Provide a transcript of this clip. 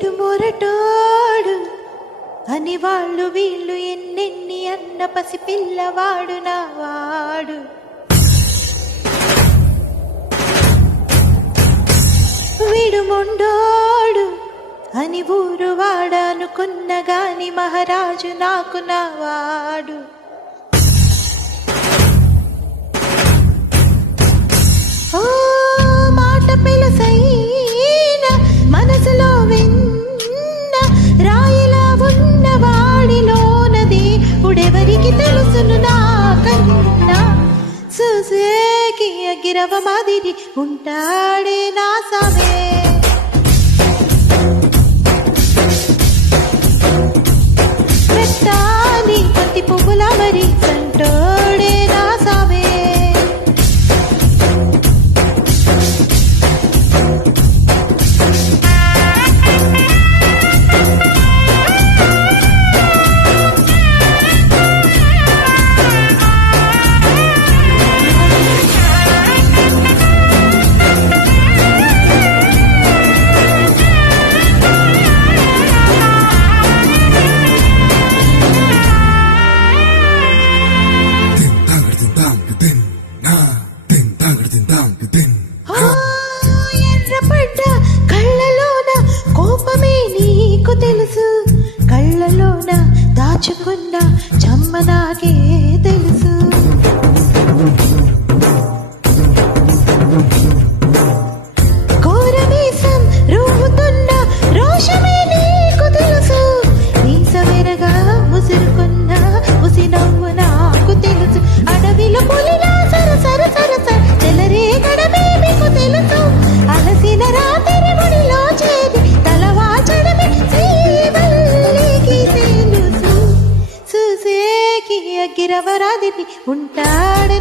వీడు మొరటోడు అని వాళ్ళు వీళ్ళు ఎన్నెన్ని అన్న పసి పిల్లవాడు నా వాడు. వీడు మొండోడు అని ఊరు వాడనుకున్న గాని మహారాజు నాకు నా వాడు. ఓ మాట పిలుసైన మనసులో విన్న రాయిలా ఉన్న వాడిలోనది ఉడెవరికి తెలుసును నాకన్నా. సుసేకి అగిరవ మాదిరి ఉంటాడే నా సామే. పెట్టాలి పత్తి పువ్వుల మరి సంటోడే నా సామే. ఎర్రపడ్డ కళ్ళలోన కోపమే నీకు తెలుసు, కళ్ళలోన దాచుకున్న చెమ్మ నాకే తెలుసు. కోరమీసం రూపుతున్న రోషమే నీకు తెలుసు, మీసమెరగా ముసురుకున్న ముసి నవ్వు నాకు తెలుసు. అడవిలో పులిలా సర సర సర సర చెలరే గడమే మీకు తెలుసు. అలసిన రాత్రి ముడిలో చేరి తలవాచడమే శ్రీవల్లికి తెలుసు. సుసేకి అగిరవరాదిని ఉంటాడు